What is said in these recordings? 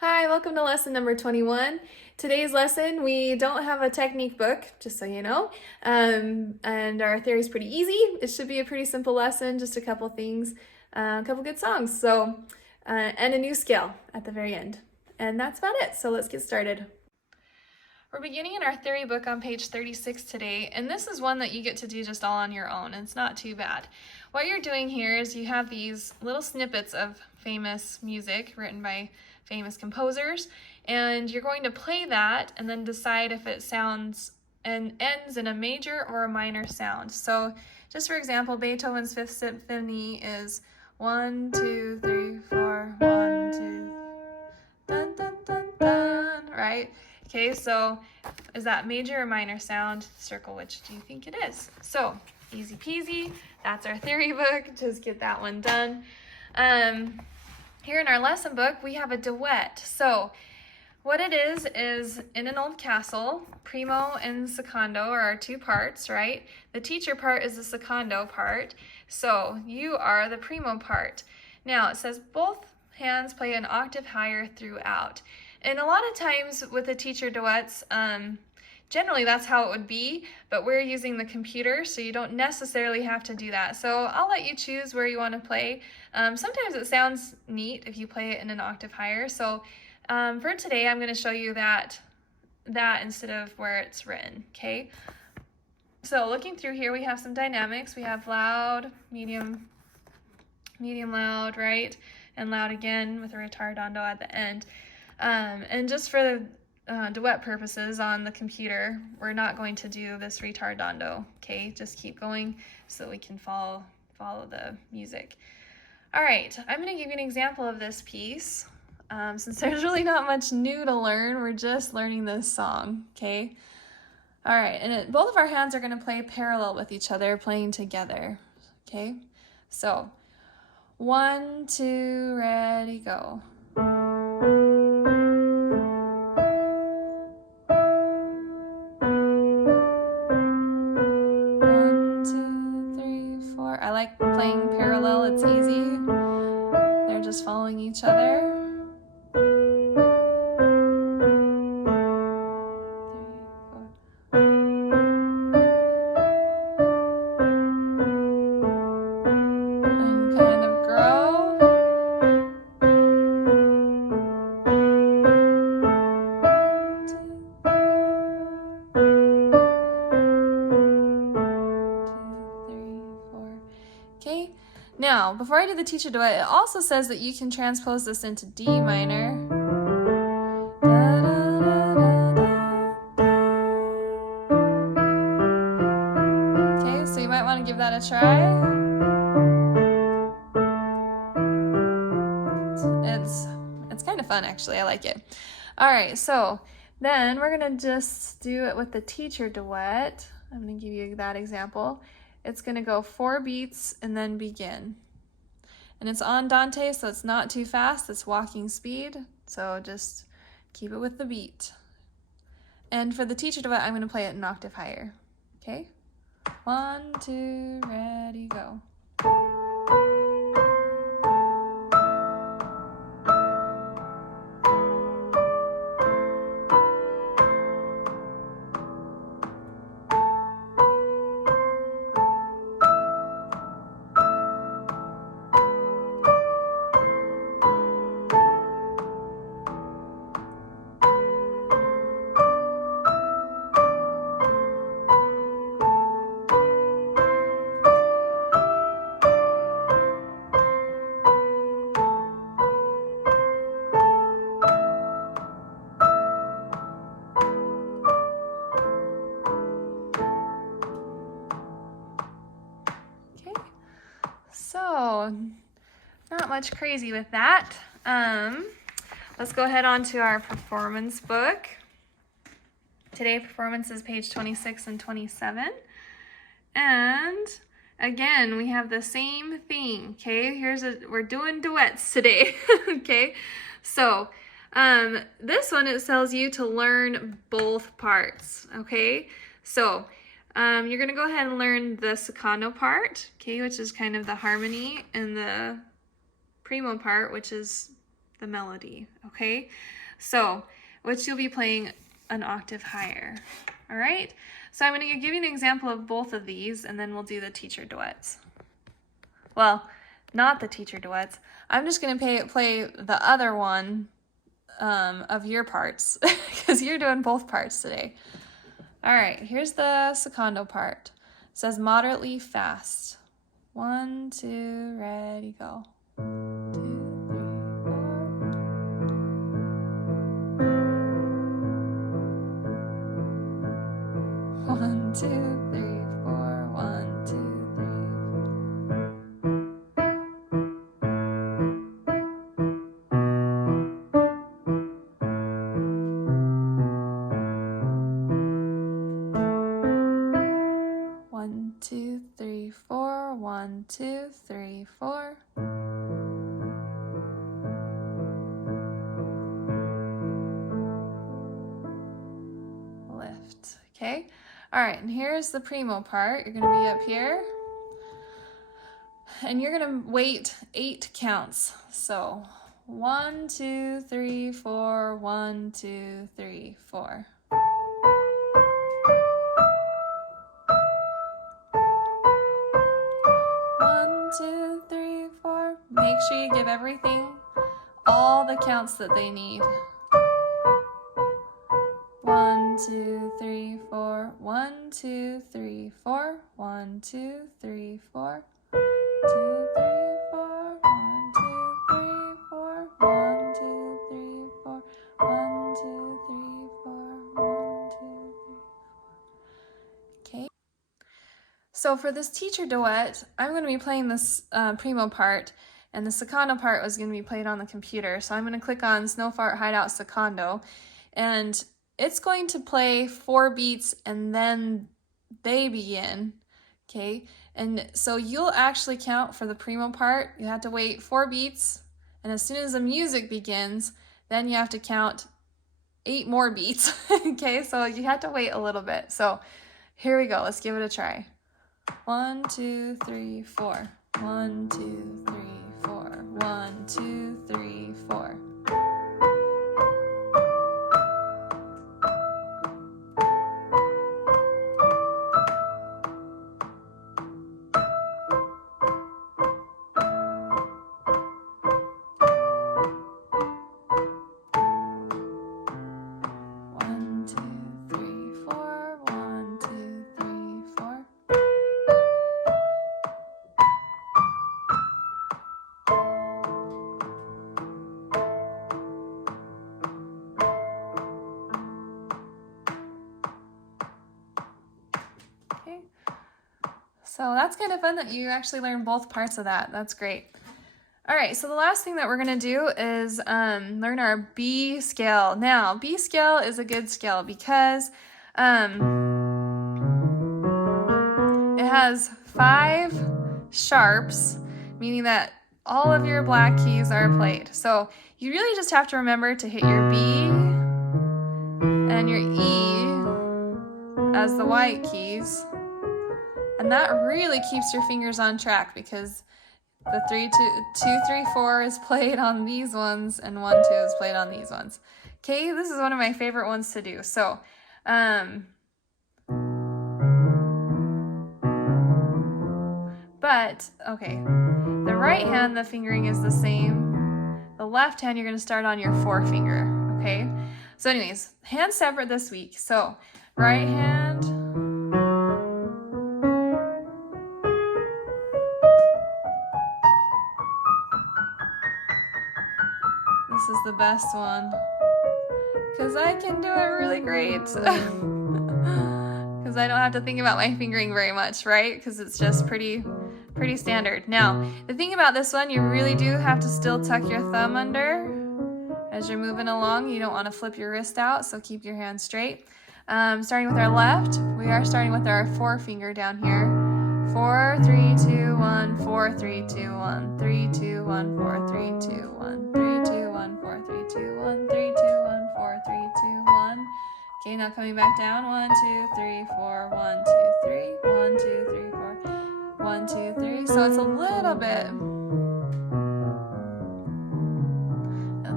Hi, welcome to lesson number 21. Today's lesson, we don't have a technique book, just so you know, and our theory is pretty easy. It should be a pretty simple lesson, just a couple things, a couple good songs, and a new scale at the very end. And that's about it, so let's get started. We're beginning in our theory book on page 36 today, and this is one that you get to do just all on your own, and it's not too bad. What you're doing here is you have these little snippets of famous music written by famous composers, and you're going to play that and then decide if it sounds and ends in a major or a minor sound. So just for example, Beethoven's Fifth Symphony is 1, 2, 3, 4, 1, 2, dun, dun, dun, dun, right? Okay, so is that major or minor sound? Circle which do you think it is. So easy peasy, that's our theory book, just get that one done. Here in our lesson book, we have a duet. So what it is in an old castle, primo and secondo are our two parts, right? The teacher part is the secondo part. So you are the primo part. Now it says both hands play an octave higher throughout. And a lot of times with the teacher duets, generally that's how it would be, but we're using the computer, so you don't necessarily have to do that. So I'll let you choose where you want to play. Sometimes it sounds neat if you play it in an octave higher. So for today, I'm going to show you that instead of where it's written, okay? So looking through here, we have some dynamics. We have loud, medium loud, right? And loud again with a ritardando at the end. And just for the duet purposes on the computer, we're not going to do this ritardando, okay? Just keep going so we can follow the music. All right, I'm going to give you an example of this piece. Since there's really not much new to learn, we're just learning this song, okay? All right, and both of our hands are going to play parallel with each other, playing together, okay? So 1, 2, ready, go. 1, 2, 3, 4. I like playing parallel, it's easy. They're just following each other. 3, 4. And kind of grow. 1, 2, 3, 4. Okay, now before I do the teacher duet, it also says that you can transpose this into D minor. Okay, so you might want to give that a try. It's kind of fun, actually. I like it. All right, so then we're gonna just do it with the teacher duet. I'm gonna give you that example. It's gonna go 4 beats and then begin. And it's andante, so it's not too fast, it's walking speed. So just keep it with the beat. And for the teacher duet, I'm gonna play it an octave higher, okay? 1, 2, ready, go. So, not much crazy with that. Let's go ahead on to our performance book. Today, performance is page 26 and 27. And again, we have the same thing, okay? We're doing duets today, okay? So, this one, it tells you to learn both parts, okay? So, you're going to go ahead and learn the secondo part, okay, which is kind of the harmony, and the primo part, which is the melody, okay? So, which you'll be playing an octave higher, all right? So I'm going to give you an example of both of these, and then we'll do the teacher duets. Well, not the teacher duets. I'm just going to play the other one of your parts, because you're doing both parts today. All right, here's the secondo part. It says moderately fast. 1, 2, ready, go. 2, 3, 4. 1, 2, 3, 4. 1, 2, 1, 2, 3, 4. 1, 2, 3, 4. Lift. Okay. All right. And here's the primo part. You're going to be up here, and you're going to wait 8 counts. So 1, 2, 3, 4. 1, 2, 3, 4. 1, 2, 3, 4. Make sure you give everything all the counts that they need. 1, 2, 3, 4. 1, 2, 3, 4. 1, 2, 3, 4. 2, 3, 4. 1, 2, 3, 4. 1, 2, 3, 4. 1, 2, 3, 4. 1, 2, 3, 4. Okay. So for this teacher duet, I'm going to be playing this primo part, and the secondo part was going to be played on the computer. So I'm going to click on Snow Fart Hideout Secondo, and it's going to play 4 beats and then they begin, okay? And so you'll actually count for the primo part. You have to wait 4 beats, and as soon as the music begins, then you have to count 8 more beats, okay? So you have to wait a little bit. So here we go. Let's give it a try. 1, 2, 3, 4. 1, 2, 3, 4. 1, 2, 3, 4. So that's kind of fun that you actually learn both parts of that. That's great. All right, so the last thing that we're going to do is learn our B scale. Now, B scale is a good scale because it has 5 sharps, meaning that all of your black keys are played. So you really just have to remember to hit your B and your E as the white keys. And that really keeps your fingers on track because the 2, 3, 4 is played on these ones and 1, 2 is played on these ones. Okay, this is one of my favorite ones to do. So, okay, the right hand, the fingering is the same. The left hand, you're going to start on your 4 finger, okay? So anyways, hands separate this week. So, right hand. This is the best one because I can do it really great because I don't have to think about my fingering very much, right? Because it's just pretty standard. Now, the thing about this one, you really do have to still tuck your thumb under as you're moving along. You don't want to flip your wrist out, so keep your hand straight. Starting with our left, we are starting with our 4 finger down here. 4, 3, 2, 1, 4, 3, 2, 1, 3, 2, 1, 4, 3, 2, 1, 3, 2, 1, 4, 3, 2, 1, 3, 2, 1, 4, 3, 2, 1. Okay, now coming back down. 1, 2, 3, 4, 1, 2, 3, 1, 2, 3, 4, 1, 2, 3. So it's a little bit.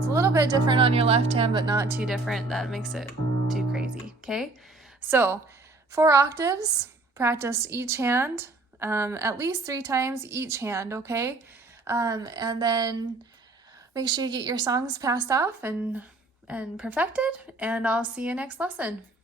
It's a little bit different on your left hand, but not too different. That makes it too crazy, okay? So 4 octaves, practice each hand at least 3 times each hand, okay? And then make sure you get your songs passed off and perfected, and I'll see you next lesson.